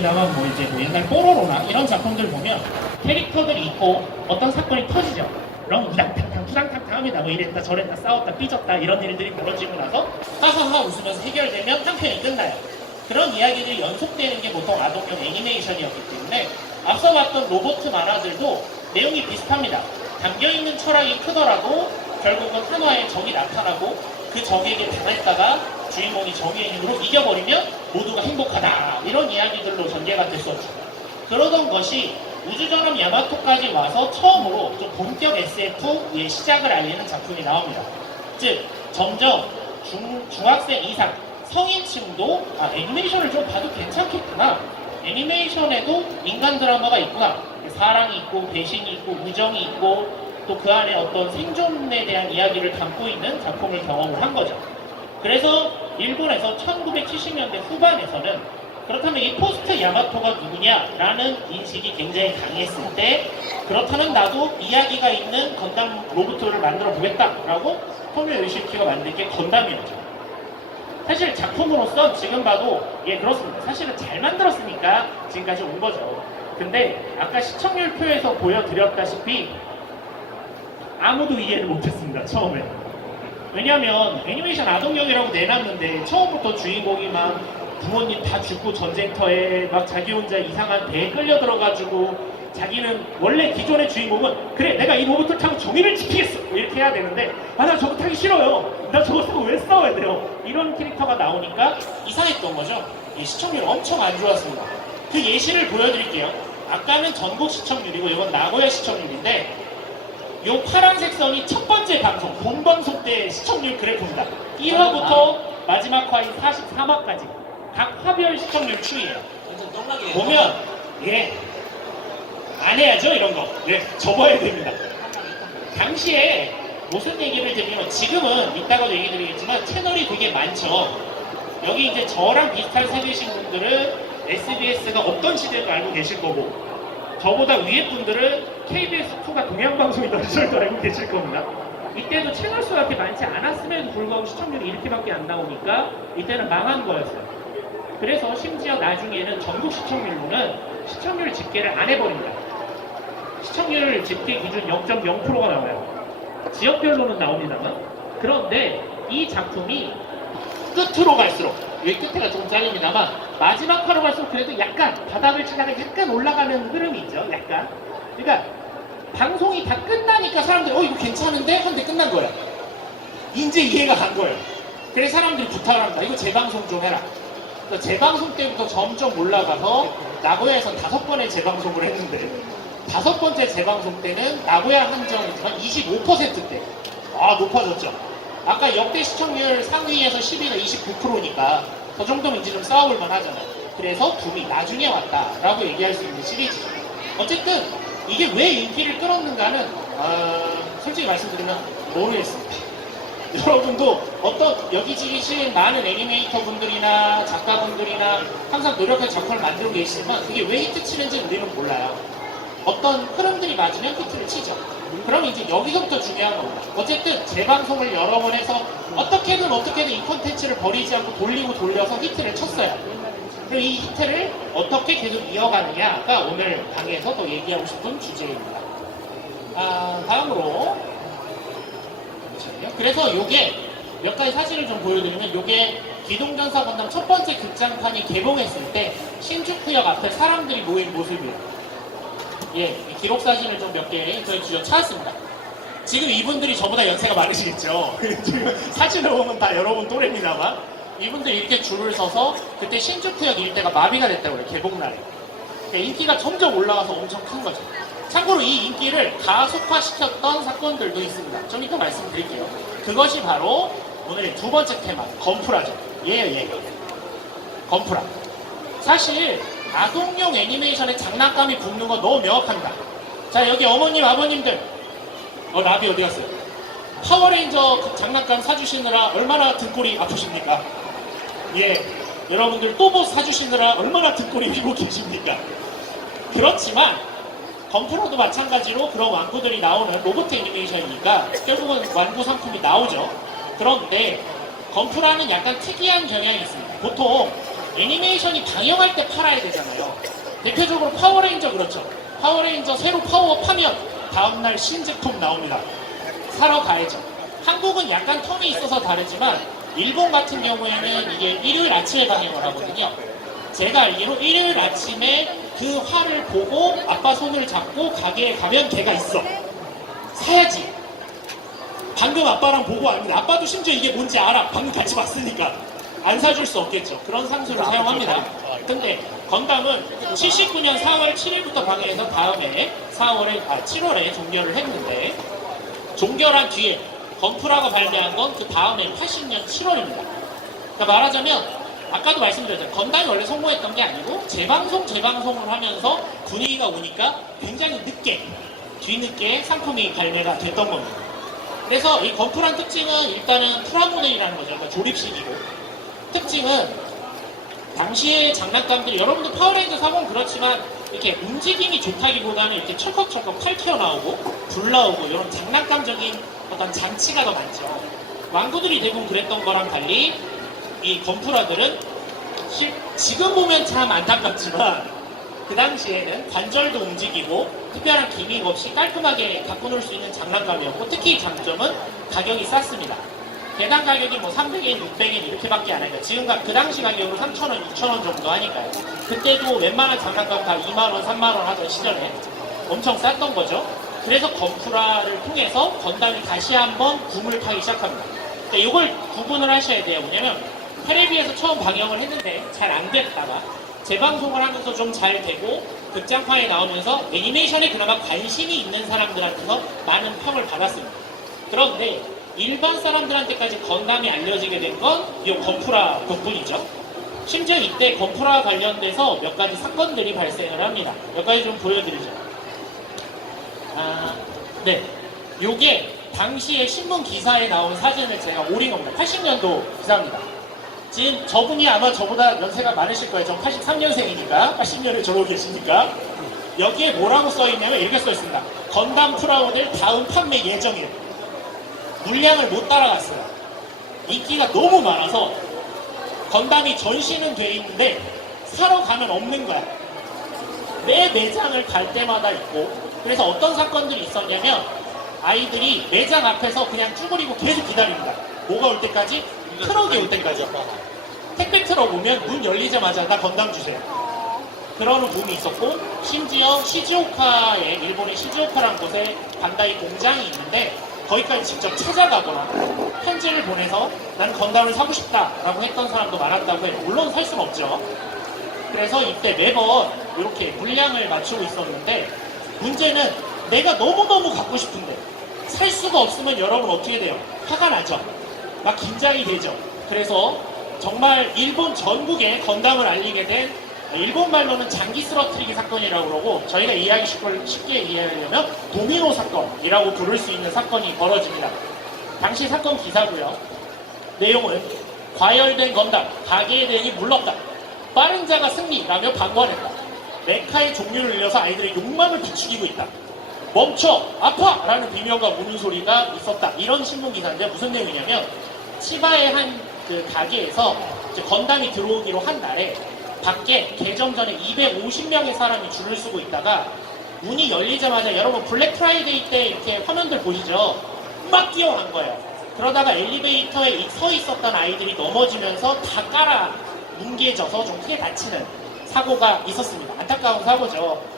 나만 뭐 이제 뭐 옛날 뽀로로나 이런 작품들 보면 캐릭터들이 있고 어떤 사건이 터지죠. 그럼 우당탕탕 투당탕탕 합니다. 뭐 이랬다 저랬다 싸웠다 삐졌다 이런 일들이 벌어지고 나서 하하하 웃으면서 해결되면 한 편이 끝나요. 그런 이야기들이 연속되는 게 보통 아동용 애니메이션이었기 때문에 앞서 봤던 로봇 만화들도 내용이 비슷합니다. 담겨있는 철학이 크더라도 결국은 한화의 적이 나타나고 그 적에게 당했다가 주인공이 정의의 힘으로 이겨버리면 모두가 행복하다 이런 이야기들로 전개가 됐었죠. 그러던 것이 우주전함 야마토까지 와서 처음으로 좀 본격 SF의 시작을 알리는 작품이 나옵니다. 즉 점점 중학생 이상 성인층도 애니메이션을 좀 봐도 괜찮겠구나, 애니메이션에도 인간 드라마가 있구나, 사랑이 있고 배신이 있고 우정이 있고 또 그 안에 어떤 생존에 대한 이야기를 담고 있는 작품을 경험을 한 거죠. 그래서 일본에서 1970년대 후반에서는 그렇다면 이 포스트 야마토가 누구냐라는 인식이 굉장히 강했을 때 그렇다면 나도 이야기가 있는 건담 로봇을 만들어 보겠다라고 토미오 요시키가 만든 게 건담이었죠. 사실 작품으로서 지금 봐도 예 그렇습니다. 사실은 잘 만들었으니까 지금까지 온 거죠. 근데 아까 시청률표에서 보여드렸다시피 아무도 이해를 못했습니다. 처음에. 왜냐면 애니메이션 아동용이라고 내놨는데 처음부터 주인공이 막 부모님 다 죽고 전쟁터에 막 자기 혼자 이상한 배에 끌려 들어가지고 자기는 원래 기존의 주인공은 그래 내가 이 로봇을 타고 정의를 지키겠어 이렇게 해야 되는데 나 저거 타기 싫어요, 나 저거 타고 왜 싸워야 돼요, 이런 캐릭터가 나오니까 이상했던 거죠. 시청률 엄청 안 좋았습니다. 그 예시를 보여드릴게요. 아까는 전국 시청률이고 이건 나고야 시청률인데 요 파란색 선이 첫 번째 방송, 본방송 때 시청률 그래프입니다. 1화부터 마지막 화인 44화까지 각 화별 시청률 추이에요. 보면 예, 안 해야죠 이런 거. 예, 접어야 됩니다. 당시에 무슨 얘기를 드리면 지금은 이따가도 얘기 드리겠지만 채널이 되게 많죠. 여기 이제 저랑 비슷한 세대신 분들은 SBS가 어떤 시대도 알고 계실 거고 저보다 위에 분들은 KBS2가 동양방송이라는 시절도 알고 계실 겁니다. 이때도 채널 수가 그렇게 많지 않았음에도 불구하고 시청률이 이렇게밖에 안 나오니까 이때는 망한 거였어요. 그래서 심지어 나중에는 전국 시청률로는 시청률 집계를 안 해버립니다. 시청률 집계 기준 0.0%가 나와요. 지역별로는 나옵니다만. 그런데 이 작품이 끝으로 갈수록 여기 끝에가 조금 잘립니다만 마지막 화로 갈수록 그래도 약간 바닥을 치다가 약간 올라가는 흐름이 있죠. 약간. 그러니까 방송이 다 끝나니까 사람들이 이거 괜찮은데? 하는데 끝난 거야. 이제 이해가 간 거예요. 그래서 사람들이 부탁을 합니다. 이거 재방송 좀 해라. 그러니까 재방송 때부터 점점 올라가서 나고야에선 5번의 재방송을 했는데 5번째 재방송 때는 나고야 한정이지만 25%대. 높아졌죠. 아까 역대 시청률 상위에서 10위가 29%니까 저 정도면 이제 좀 싸워볼만 하잖아요. 그래서 붐이 나중에 왔다라고 얘기할 수 있는 시리즈죠. 어쨌든 이게 왜 인기를 끌었는가는 솔직히 말씀드리면 모르겠습니다. 여러분도 어떤 여기 계신 많은 애니메이터 분들이나 작가분들이나 항상 노력해서 작품을 만들고 계시지만 그게 왜 히트 치는지 우리는 몰라요. 어떤 흐름들이 맞으면 히트를 치죠. 그럼 이제 여기서부터 중요한 겁니다. 어쨌든 재방송을 여러 번 해서 어떻게든 이 콘텐츠를 버리지 않고 돌리고 돌려서 히트를 쳤어요. 그리고 이 히트를 어떻게 계속 이어가느냐가 오늘 강의에서 더 얘기하고 싶은 주제입니다. 다음으로 그래서 요게 몇 가지 사진을 좀 보여드리면 요게 기동전사 건담 첫 번째 극장판이 개봉했을 때 신주쿠역 앞에 사람들이 모인 모습이에요. 예, 기록 사진을 좀 몇 개 저희 주저 찾았습니다. 지금 이분들이 저보다 연세가 많으시겠죠. 지금 사진을 보면 다 여러분 또래입니다만 이분들이 이렇게 줄을 서서 그때 신주쿠역 일대가 마비가 됐다고 해요. 개봉날에. 그러니까 인기가 점점 올라가서 엄청 큰 거죠. 참고로 이 인기를 가속화시켰던 사건들도 있습니다. 좀 이따 말씀드릴게요. 그것이 바로 오늘의 두 번째 테마, 건프라죠. 예. 건프라. 사실 아동용 애니메이션에 장난감이 붙는 건 너무 명확합니다. 자, 여기 어머님, 아버님들. 나비 어디 갔어요? 파워레인저 장난감 사주시느라 얼마나 등골이 아프십니까? 예. 여러분들 또봇 사주시느라 얼마나 등골이 휘고 계십니까? 그렇지만 건프라도 마찬가지로 그런 완구들이 나오는 로봇 애니메이션이니까 결국은 완구 상품이 나오죠. 그런데 건프라는 약간 특이한 경향이 있습니다. 보통 애니메이션이 방영할 때 팔아야 되잖아요. 대표적으로 파워레인저 그렇죠. 파워레인저 새로 파워업하면 다음날 신제품 나옵니다. 사러 가야죠. 한국은 약간 텀이 있어서 다르지만 일본 같은 경우에는 이게 일요일 아침에 방영을 하거든요. 제가 알기로 일요일 아침에 그 화를 보고 아빠 손을 잡고 가게에 가면 걔가 있어. 사야지. 방금 아빠랑 보고 왔는데 아빠도 심지어 이게 뭔지 알아. 방금 같이 봤으니까. 안 사줄 수 없겠죠. 그런 상수를 사용합니다. 근데 건담은 79년 4월 7일부터 방영해서 다음해 7월에 종결을 했는데 종결한 뒤에 건프라가 발매한 건 그 다음에 80년 7월입니다. 그러니까 말하자면 아까도 말씀드렸잖아요. 건담이 원래 성공했던 게 아니고 재방송을 하면서 분위기가 오니까 굉장히 뒤늦게 상품이 발매가 됐던 겁니다. 그래서 이 건프란 특징은 일단은 프라모델이라는 거죠. 그러니까 조립식이고 특징은 당시의 장난감들이 여러분들 파워레인저 사본 그렇지만 이렇게 움직임이 좋다기보다는 이렇게 철컥철컥 팔 튀어나오고 불 나오고 이런 장난감적인 어떤 장치가 더 많죠. 왕구들이 대부분 그랬던 거랑 달리 이 건프라들은 지금 보면 참 안타깝지만 그 당시에는 관절도 움직이고 특별한 기믹 없이 깔끔하게 갖고 놀 수 있는 장난감이었고 특히 장점은 가격이 쌌습니다. 배당 가격이 뭐 300엔, 600엔 이렇게밖에 안 하니까 지금 그 당시 가격으로 3,000원, 6,000원 정도 하니까요. 그때도 웬만한 장난감 다 2만원, 3만원 하던 시절에 엄청 쌌던 거죠. 그래서 건프라를 통해서 건담이 다시 한번 붐을 타기 시작합니다. 그러니까 이걸 구분을 하셔야 돼요. 뭐냐면 테레비에서 처음 방영을 했는데 잘 안 됐다가 재방송을 하면서 좀 잘 되고 극장판에 나오면서 애니메이션에 그나마 관심이 있는 사람들한테서 많은 평을 받았습니다. 그런데 일반 사람들한테까지 건담이 알려지게 된 건 이 건프라 덕분이죠. 심지어 이때 건프라 관련돼서 몇 가지 사건들이 발생을 합니다. 몇 가지 좀 보여드리죠. 네. 요게 당시에 신문 기사에 나온 사진을 제가 오린 겁니다. 80년도 기사입니다. 지금 저분이 아마 저보다 연세가 많으실 거예요. 전 83년생이니까 80년에 저러고 계시니까 여기에 뭐라고 써있냐면 이렇게 써있습니다. 건담 프라모델 다음 판매 예정이에요. 물량을 못 따라갔어요. 인기가 너무 많아서 건담이 전시는 돼 있는데 사러 가면 없는 거야. 매 매장을 갈 때마다 있고 그래서 어떤 사건들이 있었냐면 아이들이 매장 앞에서 그냥 쭈그리고 계속 기다립니다. 뭐가 올 때까지? 트럭이 올 때까지. 택배 트럭 오면 문 열리자마자 나 건담 주세요. 그런 붐이 있었고 심지어 시즈오카에 일본의 시즈오카라는 곳에 반다이 공장이 있는데 거기까지 직접 찾아가거나 편지를 보내서 난 건담을 사고 싶다라고 했던 사람도 많았다고 해요. 물론 살 수는 없죠. 그래서 이때 매번 이렇게 물량을 맞추고 있었는데 문제는 내가 너무너무 갖고 싶은데 살 수가 없으면 여러분 어떻게 돼요? 화가 나죠. 막 긴장이 되죠. 그래서 정말 일본 전국에 건담을 알리게 된 일본 말로는 장기 쓰러뜨리기 사건이라고 그러고 저희가 이해하기 쉽게 이해하려면 도미노 사건이라고 부를 수 있는 사건이 벌어집니다. 당시 사건 기사고요. 내용은 과열된 건담, 가게에 대니 물렀다. 빠른 자가 승리라며 방관했다. 메카의 종류를 늘려서 아이들의 욕망을 부추기고 있다. 멈춰! 아파! 라는 비명과 우는 소리가 있었다. 이런 신문 기사인데 무슨 내용이냐면 치바의 한 그 가게에서 건담이 들어오기로 한 날에 밖에 개점 전에 250명의 사람이 줄을 서고 있다가 문이 열리자마자 여러분 블랙 프라이데이 때 이렇게 화면들 보시죠? 막 뛰어간 거예요. 그러다가 엘리베이터에 서 있었던 아이들이 넘어지면서 다 깔아 뭉개져서 좀 크게 다치는 사고가 있었습니다. 안타까운 사고죠.